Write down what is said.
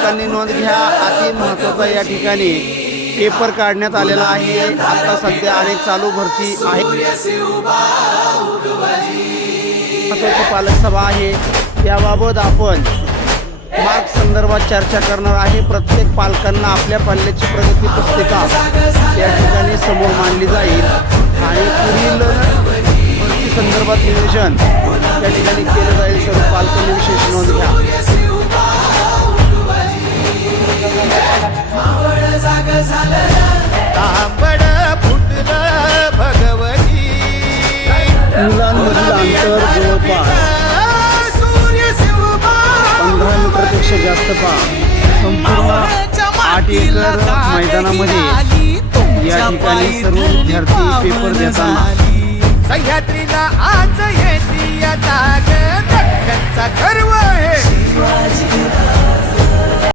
पालकांनी नोंद घ्या, अति महत्त्वाचा या ठिकाणी पेपर काढण्यात आलेला आहे। आता सध्या अनेक चालू भरती आहे, महत्त्वाची पालक सभा आहे, याबाबत आपण मार्क संदर्भात चर्चा करणार आहे। प्रत्येक पालकांना आपल्या पाल्याची प्रगती पुस्तिका या ठिकाणी समोर मांडली जाईल आणि पुढील भरती संदर्भात नियोजन या ठिकाणी केलं जाईल। सर्व पालकांनी विशेष नोंद घ्या। मुलांमधील अंतर जवळपास 15 मीटरपेक्षा जास्त पहा। संपूर्ण 8 एकर मैदानामध्ये या ठिकाणी सर्व विद्यार्थी पेपर देताना सह्याद्रीला आज येते आता दख्खनचा गर्व आहे।